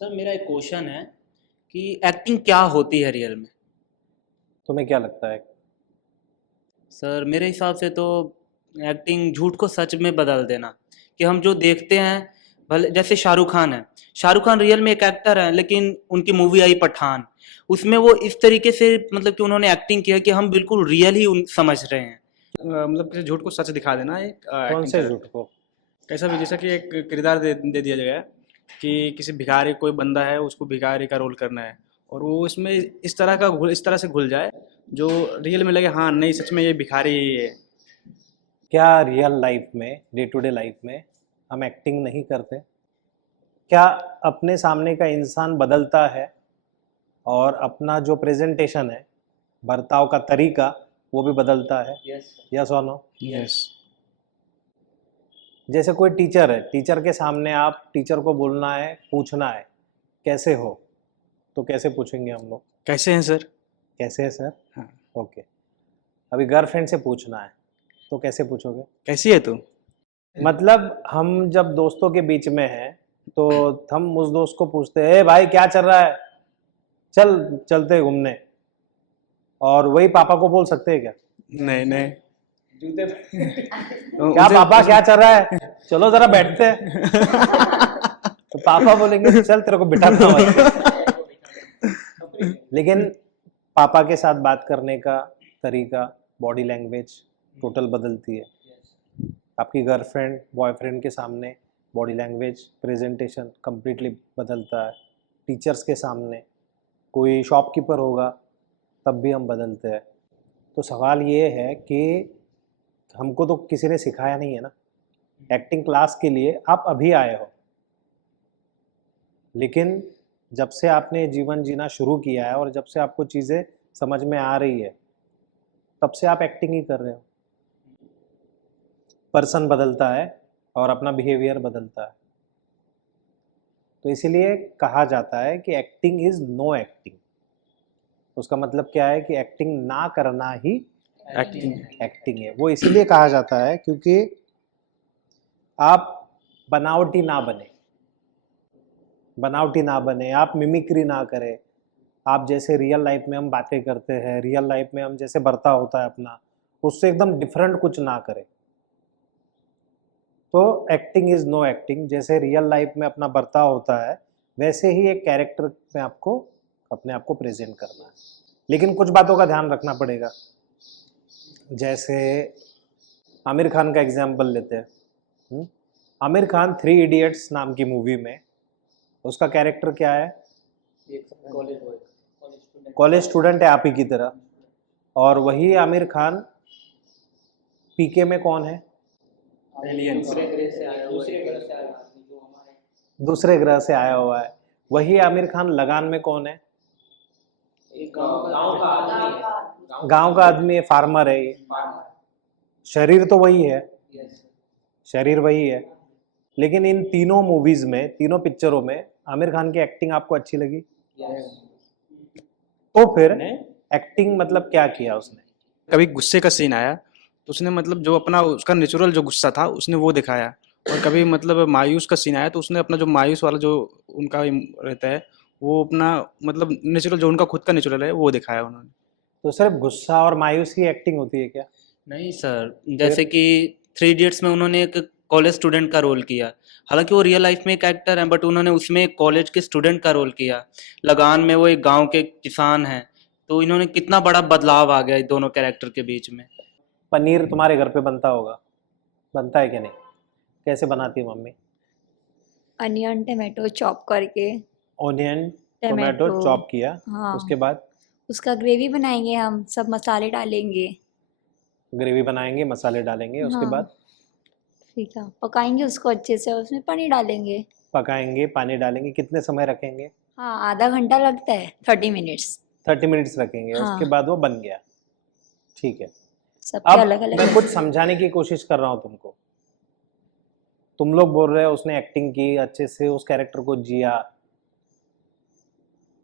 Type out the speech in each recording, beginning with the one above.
Sir मेरा एक question है कि एक्टिंग क्या होती है रियल में। तुम्हें क्या लगता है? सर मेरे हिसाब से तो एक्टिंग झूठ को सच में बदल देना, कि हम जो देखते हैं, भले जैसे शाहरुख खान है। शाहरुख खान रियल में एक एक्टर है, लेकिन उनकी मूवी आई पठान, उसमें वो इस तरीके से मतलब कि उन्होंने एक्टिंग किया कि हम बिल्कुल रियल ही उन समझ रहे हैं। मतलब किसी झूठ को सच दिखा देना एक कौन एक्टिंग से कर झूठ को? कैसा भी, जैसा कि एक किरदार दे दिया गया है कि किसी भिखारी, कोई बंदा है उसको भिखारी का रोल करना है, और वो इसमें इस तरह से घुल जाए जो रियल में लगे, हाँ नहीं सच में ये भिखारी ही है। क्या रियल लाइफ में, डे टू डे लाइफ में हम एक्टिंग नहीं करते? क्या अपने सामने का इंसान बदलता है और अपना जो प्रेजेंटेशन है, बर्ताव का तरीका, वो भी बदलता है? यस और नो? यस। जैसे कोई टीचर है, टीचर के सामने आप टीचर को बोलना है, पूछना है कैसे हो, तो कैसे पूछेंगे हम लोग? कैसे हैं सर? कैसे है सर? हाँ। ओके। अभी गर्लफ्रेंड से पूछना है तो कैसे पूछोगे? कैसी है तू? मतलब हम जब दोस्तों के बीच में हैं तो हम उस दोस्त को पूछते हैं, भाई क्या चल रहा है, चल चलते हैं घूमने। और वही पापा को बोल सकते हैं क्या? नहीं नहीं। क्या पापा क्या चल रहा है, चलो जरा बैठते हैं। तो पापा बोलेंगे चल तेरे को बिठाता हूँ। लेकिन पापा के साथ बात करने का तरीका, बॉडी लैंग्वेज टोटल बदलती है। आपकी गर्लफ्रेंड बॉयफ्रेंड के सामने बॉडी लैंग्वेज, प्रेजेंटेशन कंप्लीटली बदलता है। टीचर्स के सामने, कोई शॉपकीपर होगा तब भी हम बदलते हैं। तो सवाल ये है कि हमको तो किसी ने सिखाया नहीं है ना। एक्टिंग क्लास के लिए आप अभी आए हो, लेकिन जब से आपने जीवन जीना शुरू किया है और जब से आपको चीज़ें समझ में आ रही है, तब से आप एक्टिंग ही कर रहे हो। पर्सन बदलता है और अपना बिहेवियर बदलता है। तो इसीलिए कहा जाता है कि एक्टिंग इज नो एक्टिंग। उसका मतलब क्या है कि एक्टिंग ना करना ही एक्टिंग है। वो इसीलिए कहा जाता है क्योंकि आप बनावटी ना बने, आप मिमिक्री ना करें। आप जैसे रियल लाइफ में हम बातें करते हैं, रियल लाइफ में हम जैसे बर्ताव होता है अपना, उससे एकदम डिफरेंट कुछ ना करें। तो एक्टिंग इज नो एक्टिंग। जैसे रियल लाइफ में अपना बर्ताव होता है, वैसे ही एक कैरेक्टर में आपको अपने आप को प्रेजेंट करना है। लेकिन कुछ बातों का ध्यान रखना पड़ेगा। जैसे आमिर खान का एग्जाम्पल लेते हैं। आमिर खान 3 इडियट्स नाम की मूवी में उसका कैरेक्टर क्या है? कॉलेज स्टूडेंट है आप ही की तरह। और वही आमिर खान पीके में कौन है? दूसरे ग्रह से आया हुआ है। वही आमिर खान लगान में कौन है? गांव का आदमी है, फार्मर है ये। शरीर तो वही है, शरीर वही है। लेकिन इन तीनों मूवीज में, तीनों पिक्चरों में आमिर खान की एक्टिंग आपको अच्छी लगी? तो फिर एक्टिंग मतलब क्या किया उसने? कभी गुस्से का सीन आया तो उसने मतलब जो अपना उसका नेचुरल जो गुस्सा था उसने वो दिखाया, और कभी मतलब मायूस का सीन आया तो उसने अपना जो मायूस वाला जो उनका रहता है वो अपना मतलब नेचुरल, जो उनका खुद का नेचुरल है वो दिखाया उन्होंने। तो सिर्फ गुस्सा और मायूस ही एक्टिंग होती है क्या? नहीं सर, जैसे कि 3 इडियट्स में उन्होंने एक कॉलेज स्टूडेंट का रोल किया। हालांकि वो रियल लाइफ में एक एक्टर हैं, बट उन्होंने उसमें एक कॉलेज के स्टूडेंट का रोल किया। लगान में वो एक गांव के किसान हैं। तो इन्होंने कितना बड़ा बदलाव आ गया इन दोनों कैरेक्टर के बीच में। पनीर तुम्हारे घर पे बनता होगा, बनता है कि नहीं? कैसे बनाती है मम्मी? अनियन टमाटो चॉप करके। Onion tomato tomato. चॉप किया, हाँ। उसके बाद उसका ग्रेवी बनाएंगे, हम सब मसाले डालेंगे। ग्रेवी बनाएंगे, मसाले डालेंगे, उसके हाँ। बाद ठीक है, पकाएंगे उसको अच्छे से, उसमें पनीर डालेंगे। पकाएंगे, पानी डालेंगे। कितने समय रखेंगे? हाँ, आधा घंटा लगता है, 30 मिनट्स। 30 मिनट्स रखेंगे, उसके हाँ। बाद वो बन गया। ठीक है। सबके अलग अब अलग मैं कुछ समझाने की कोशिश कर रहा हूँ तुमको। तुम लोग बोल रहे हो उसने एक्टिंग की अच्छे से, उस कैरेक्टर को जिया।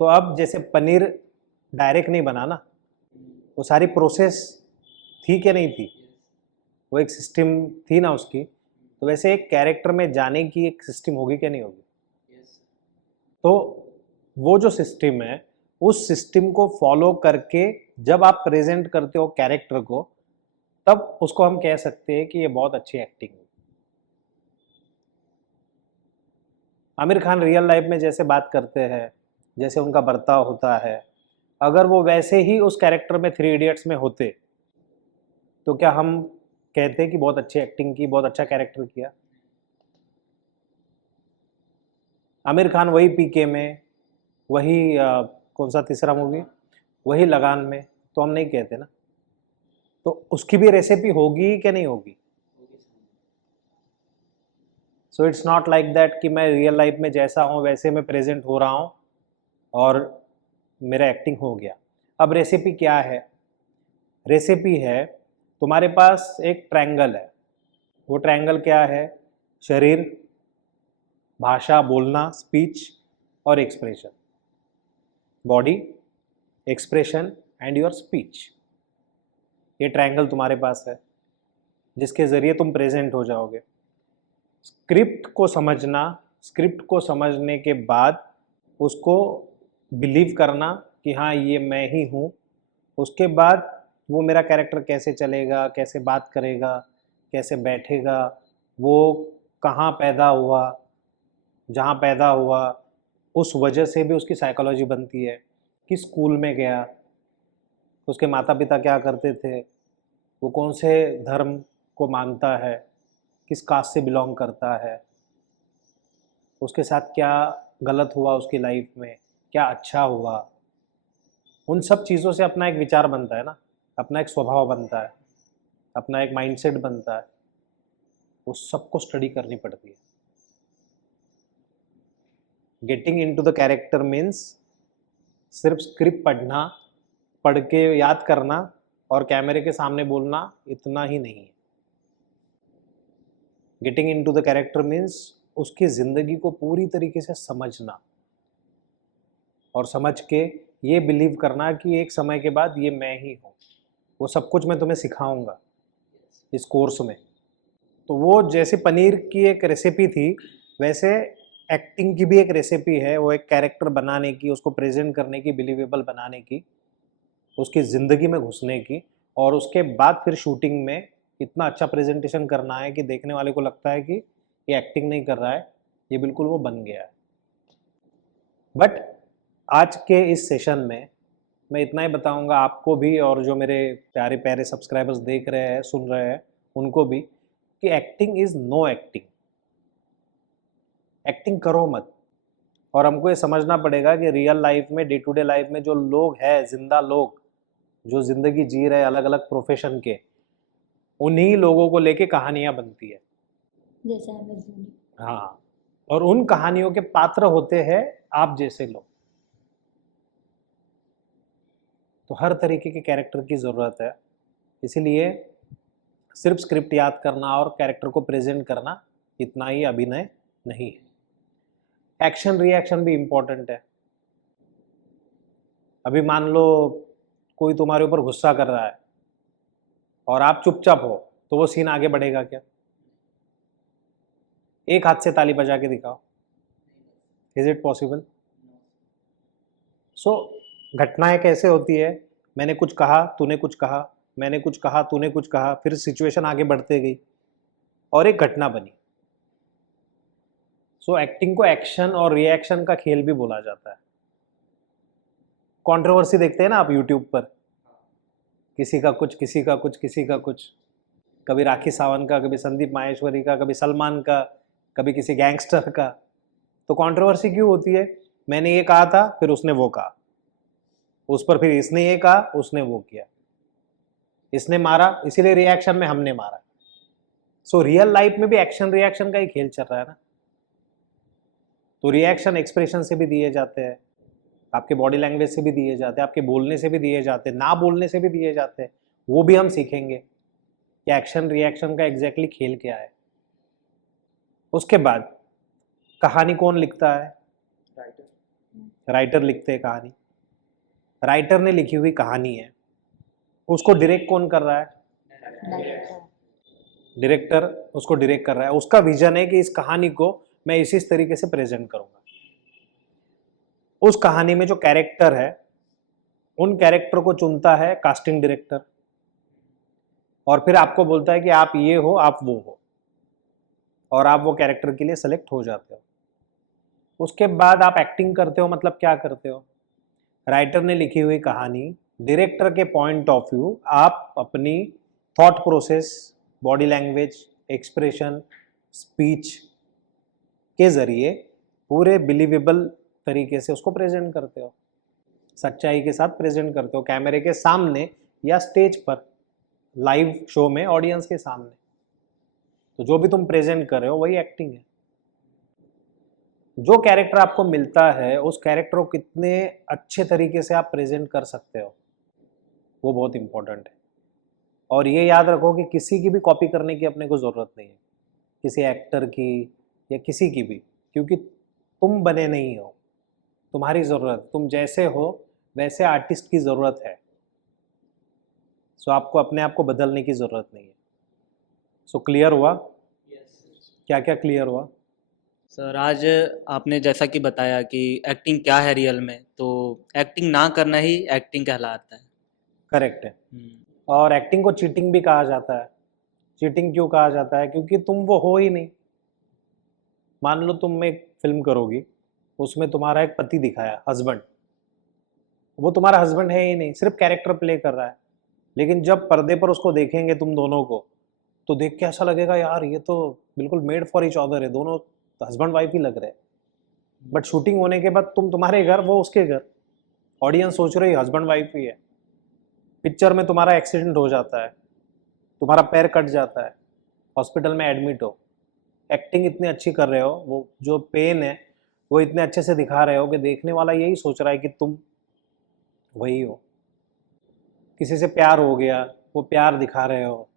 तो अब जैसे पनीर डायरेक्ट नहीं बना ना, वो सारी प्रोसेस थी कि नहीं थी? वो एक सिस्टम थी ना उसकी। तो वैसे एक कैरेक्टर में जाने की एक सिस्टम होगी कि नहीं होगी? तो वो जो सिस्टम है, उस सिस्टम को फॉलो करके जब आप प्रेजेंट करते हो कैरेक्टर को, तब उसको हम कह सकते हैं कि ये बहुत अच्छी एक्टिंग है। आमिर खान रियल लाइफ में जैसे बात करते हैं, जैसे उनका बर्ताव होता है, अगर वो वैसे ही उस कैरेक्टर में 3 इडियट्स में होते, तो क्या हम कहते हैं कि बहुत अच्छी एक्टिंग की, बहुत अच्छा कैरेक्टर किया? आमिर खान वही पीके में, वही कौन सा तीसरा मूवी, वही लगान में, तो हम नहीं कहते ना। तो उसकी भी रेसिपी होगी कि नहीं होगी? So it's not like that कि मैं रियल लाइफ में जैसा हूँ वैसे मैं प्रेजेंट हो रहा हूँ और मेरा एक्टिंग हो गया। अब रेसिपी क्या है? रेसिपी है, तुम्हारे पास एक ट्रायंगल है। वो ट्रायंगल क्या है? शरीर, भाषा, बोलना, स्पीच और expression. Body, expression and your speech, ये ट्रायंगल तुम्हारे पास है जिसके ज़रिए तुम प्रेजेंट हो जाओगे। स्क्रिप्ट को समझना, स्क्रिप्ट को समझने के बाद उसको बिलीव करना कि हाँ ये मैं ही हूँ, उसके बाद वो मेरा कैरेक्टर कैसे चलेगा, कैसे बात करेगा, कैसे बैठेगा, वो कहाँ पैदा हुआ, जहाँ पैदा हुआ उस वजह से भी उसकी साइकोलॉजी बनती है, किस स्कूल में गया, उसके माता पिता क्या करते थे, वो कौन से धर्म को मानता है, किस कास्ट से बिलोंग करता है, उसके साथ क्या गलत हुआ उसकी लाइफ में, क्या अच्छा हुआ, उन सब चीज़ों से अपना एक विचार बनता है ना, अपना एक स्वभाव बनता है, अपना एक माइंडसेट बनता है। वो सबको स्टडी करनी पड़ती है। Getting into the character means सिर्फ स्क्रिप्ट पढ़ना, पढ़ के याद करना और कैमरे के सामने बोलना, इतना ही नहीं है। Getting into the character means उसकी ज़िंदगी को पूरी तरीके से समझना और समझ के ये बिलीव करना कि एक समय के बाद ये मैं ही हूँ। वो सब कुछ मैं तुम्हें सिखाऊंगा इस कोर्स में। तो वो जैसे पनीर की एक रेसिपी थी, वैसे एक्टिंग की भी एक रेसिपी है। वो एक कैरेक्टर बनाने की, उसको प्रेजेंट करने की, बिलीवेबल बनाने की, उसकी ज़िंदगी में घुसने की, और उसके बाद फिर शूटिंग में इतना अच्छा प्रेजेंटेशन करना है कि देखने वाले को लगता है कि ये एक्टिंग नहीं कर रहा है, ये बिल्कुल वो बन गया है। बट आज के इस सेशन में मैं इतना ही बताऊंगा आपको भी, और जो मेरे प्यारे प्यारे सब्सक्राइबर्स देख रहे हैं, सुन रहे हैं, उनको भी, कि acting is know acting. Acting करो मत। और हमको ये समझना पड़ेगा कि रियल लाइफ में, डे टू डे लाइफ में जो लोग हैं, जिंदा लोग जो ज़िंदगी जी रहे अलग अलग प्रोफेशन के, उन्हीं लोगों को लेके कहानियाँ बनती है। जैसे MS धोनी। हाँ, और उन कहानियों के पात्र होते हैं आप जैसे लोग। तो हर तरीके के कैरेक्टर की ज़रूरत है, इसीलिए सिर्फ स्क्रिप्ट याद करना और कैरेक्टर को प्रेजेंट करना इतना ही अभिनय नहीं है। एक्शन रिएक्शन भी इम्पोर्टेंट है। अभी मान लो कोई तुम्हारे ऊपर गुस्सा कर रहा है और आप चुपचाप हो, तो वो सीन आगे बढ़ेगा क्या? एक हाथ से ताली बजा के दिखाओ, इज इट पॉसिबल? सो घटनाएं कैसे होती है? मैंने कुछ कहा, तूने कुछ कहा, मैंने कुछ कहा, तूने कुछ कहा, फिर सिचुएशन आगे बढ़ते गई और एक घटना बनी। सो एक्टिंग को एक्शन और रिएक्शन का खेल भी बोला जाता है। कंट्रोवर्सी देखते हैं ना आप यूट्यूब पर, किसी का कुछ, किसी का कुछ, किसी का कुछ, कभी राखी सावंत का, कभी संदीप माहेश्वरी का, कभी सलमान का, कभी किसी गैंगस्टर का। तो कंट्रोवर्सी क्यों होती है? मैंने ये कहा था, फिर उसने वो कहा, उस पर फिर इसने ये कहा, उसने वो किया, इसने मारा, इसीलिए रिएक्शन में हमने मारा। सो रियल लाइफ में भी एक्शन रिएक्शन का ही खेल चल रहा है ना। तो रिएक्शन एक्सप्रेशन से भी दिए जाते हैं, आपके बॉडी लैंग्वेज से भी दिए जाते हैं, आपके बोलने से भी दिए जाते हैं, ना बोलने से भी दिए जाते हैं। वो भी हम सीखेंगे कि एक्शन रिएक्शन का एग्जैक्टली खेल क्या है। उसके बाद कहानी कौन लिखता है? राइटर लिखते हैं कहानी। राइटर ने लिखी हुई कहानी है, उसको डायरेक्ट कौन कर रहा है? डायरेक्टर उसको डायरेक्ट कर रहा है। उसका विजन है कि इस कहानी को मैं इसी तरीके से प्रेजेंट करूंगा। उस कहानी में जो कैरेक्टर है, उन कैरेक्टर को चुनता है कास्टिंग डायरेक्टर, और फिर आपको बोलता है कि आप ये हो, आप वो हो, और आप वो कैरेक्टर के लिए सेलेक्ट हो जाते हो। उसके बाद आप एक्टिंग करते हो, मतलब क्या करते हो? राइटर ने लिखी हुई कहानी, डायरेक्टर के पॉइंट ऑफ व्यू आप अपनी thought process, body language, expression, speech के जरिए पूरे बिलीवेबल तरीके से उसको प्रेजेंट करते हो, सच्चाई के साथ प्रेजेंट करते हो, कैमरे के सामने या स्टेज पर, लाइव शो में ऑडियंस के सामने। तो जो भी तुम प्रेजेंट कर रहे हो वही एक्टिंग है। जो कैरेक्टर आपको मिलता है, उस कैरेक्टर को कितने अच्छे तरीके से आप प्रेजेंट कर सकते हो, वो बहुत इंपॉर्टेंट है। और ये याद रखो कि किसी की भी कॉपी करने की अपने को ज़रूरत नहीं है, किसी एक्टर की या किसी की भी, क्योंकि तुम बने नहीं हो, तुम्हारी ज़रूरत, तुम जैसे हो वैसे आर्टिस्ट की ज़रूरत है। सो आपको अपने आप को बदलने की ज़रूरत नहीं है। सो क्लियर हुआ? क्या क्या क्लियर हुआ? सर आज आपने जैसा कि बताया कि एक्टिंग क्या है रियल में, तो एक्टिंग ना करना ही एक्टिंग कहलाता है। करेक्ट है। और एक्टिंग को चीटिंग भी कहा जाता है। चीटिंग क्यों कहा जाता है? क्योंकि तुम वो हो ही नहीं। मान लो तुम एक फिल्म करोगी, उसमें तुम्हारा एक पति दिखाया, हस्बैंड, वो तुम्हारा हस्बैंड है ही नहीं, सिर्फ कैरेक्टर प्ले कर रहा है। लेकिन जब पर्दे पर उसको देखेंगे तुम दोनों को, तो देख के ऐसा लगेगा यार ये तो बिल्कुल मेड फॉर ईच अदर है, दोनों हस्बैंड वाइफ ही लग रहे हैं। बट शूटिंग होने के बाद तुम तुम्हारे घर, वो उसके घर, ऑडियंस सोच रही है हस्बैंड वाइफ ही है। पिक्चर में तुम्हारा एक्सीडेंट हो जाता है, तुम्हारा पैर कट जाता है, हॉस्पिटल में एडमिट हो, एक्टिंग इतनी अच्छी कर रहे हो, वो जो पेन है वो इतने अच्छे से दिखा रहे हो कि देखने वाला यही सोच रहा है कि तुम वही हो। किसी से प्यार हो गया, वो प्यार दिखा रहे हो,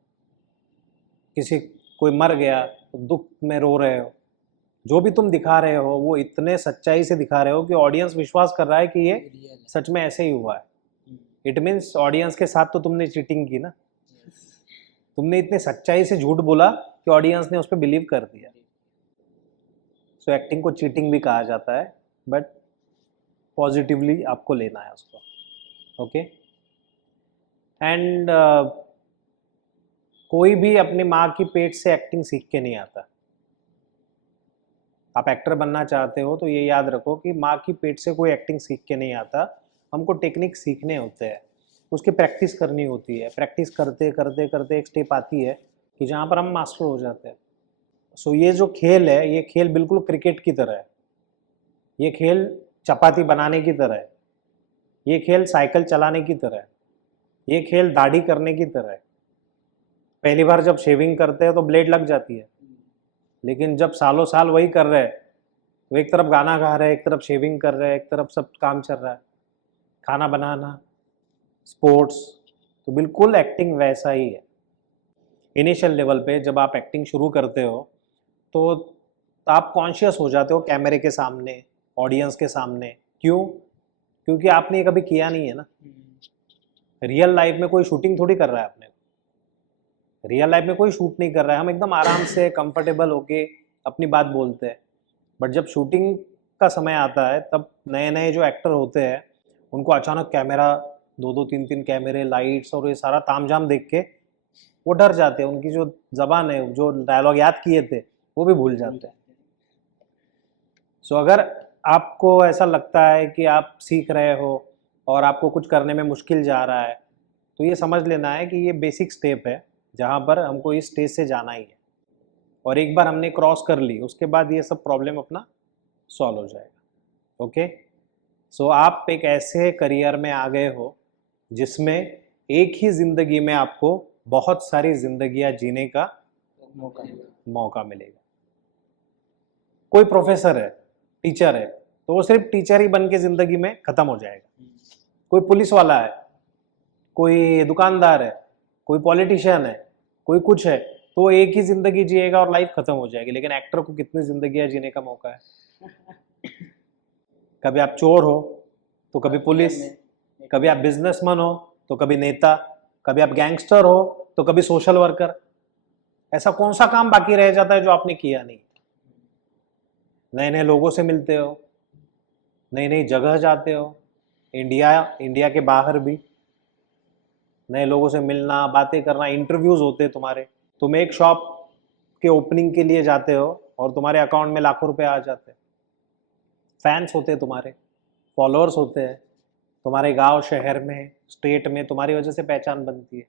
किसी कोई मर गया तो दुख में रो रहे हो, जो भी तुम दिखा रहे हो वो इतने सच्चाई से दिखा रहे हो कि ऑडियंस विश्वास कर रहा है कि ये सच में ऐसे ही हुआ है। इट मीन्स ऑडियंस के साथ तो तुमने चीटिंग की ना, तुमने इतने सच्चाई से झूठ बोला कि ऑडियंस ने उस पर बिलीव कर दिया। सो एक्टिंग को चीटिंग भी कहा जाता है, बट पॉजिटिवली आपको लेना है उसको। ओके। एंड कोई भी अपनी माँ की पेट से एक्टिंग सीख के नहीं आता। आप एक्टर बनना चाहते हो तो ये याद रखो कि माँ की पेट से कोई एक्टिंग सीख के नहीं आता। हमको टेक्निक सीखने होते हैं, उसकी प्रैक्टिस करनी होती है। प्रैक्टिस करते करते करते एक स्टेप आती है कि जहाँ पर हम मास्टर हो जाते हैं। सो ये जो खेल है, ये खेल बिल्कुल क्रिकेट की तरह है, ये खेल चपाती बनाने की तरह है, ये खेल साइकिल चलाने की तरह है, ये खेल दाढ़ी करने की तरह है। पहली बार जब शेविंग करते हैं तो ब्लेड लग जाती है, लेकिन जब सालों साल वही कर रहे हैं तो एक तरफ गाना गा रहे हैं, एक तरफ शेविंग कर रहे हैं, एक तरफ सब काम चल रहा है, खाना बनाना, स्पोर्ट्स। तो बिल्कुल एक्टिंग वैसा ही है। इनिशियल लेवल पे जब आप एक्टिंग शुरू करते हो तो आप कॉन्शियस हो जाते हो कैमरे के सामने, ऑडियंस के सामने। क्यों? क्योंकि आपने ये कभी किया नहीं है ना। रियल लाइफ में कोई शूटिंग थोड़ी कर रहा है, अपने रियल लाइफ में कोई शूट नहीं कर रहा है। हम एकदम आराम से कंफर्टेबल होके अपनी बात बोलते हैं। बट जब शूटिंग का समय आता है तब नए नए जो एक्टर होते हैं उनको अचानक कैमरा, दो दो तीन तीन कैमरे, लाइट्स और ये सारा तामझाम देख के वो डर जाते हैं। उनकी जो जबान है, जो डायलॉग याद किए थे वो भी भूल जाते हैं। सो अगर आपको ऐसा लगता है कि आप सीख रहे हो और आपको कुछ करने में मुश्किल जा रहा है, तो ये समझ लेना है कि ये बेसिक स्टेप है जहाँ पर हमको इस स्टेज से जाना ही है। और एक बार हमने क्रॉस कर ली, उसके बाद ये सब प्रॉब्लम अपना सॉल्व हो जाएगा। ओके। सो आप एक ऐसे करियर में आ गए हो जिसमें एक ही ज़िंदगी में आपको बहुत सारी जिंदगियां जीने का मौका मिलेगा। कोई प्रोफेसर है, टीचर है, तो वो सिर्फ टीचर ही बन के ज़िंदगी में ख़त्म हो जाएगा। कोई पुलिस वाला है, कोई दुकानदार है, कोई पॉलिटिशियन है, कोई कुछ है, तो वो एक ही ज़िंदगी जिएगा और लाइफ ख़त्म हो जाएगी। लेकिन एक्टर को कितनी ज़िंदगियां जीने का मौका है? कभी आप चोर हो तो कभी पुलिस, कभी आप बिजनेसमैन हो तो कभी नेता, कभी आप गैंगस्टर हो तो कभी सोशल वर्कर। ऐसा कौन सा काम बाकी रह जाता है जो आपने किया नहीं? नए नए लोगों से मिलते हो, नई नई जगह जाते हो, इंडिया के बाहर भी नए लोगों से मिलना, बातें करना, इंटरव्यूज होते हैं तुम्हारे। तुम एक शॉप के ओपनिंग के लिए जाते हो और तुम्हारे अकाउंट में लाखों रुपए आ जाते हैं। फैंस होते हैं तुम्हारे, फॉलोअर्स होते हैं तुम्हारे गांव शहर में, स्टेट में, तुम्हारी वजह से पहचान बनती है।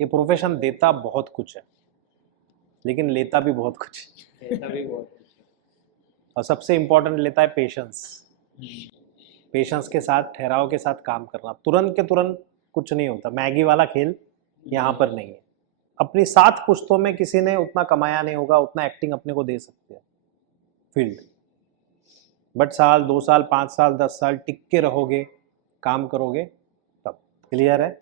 ये प्रोफेशन देता बहुत कुछ है, लेकिन लेता भी बहुत कुछ है। और सबसे इम्पोर्टेंट लेता है पेशेंस। पेशेंस के साथ, ठहराव के साथ काम करना। तुरंत के तुरंत कुछ नहीं होता। मैगी वाला खेल यहाँ पर नहीं है। अपनी 7 पुश्तों में किसी ने उतना कमाया नहीं होगा, उतना एक्टिंग अपने को दे सकते हैं फील्ड। बट साल, 2 साल, 5 साल, 10 साल टिक के रहोगे, काम करोगे, तब। क्लियर है?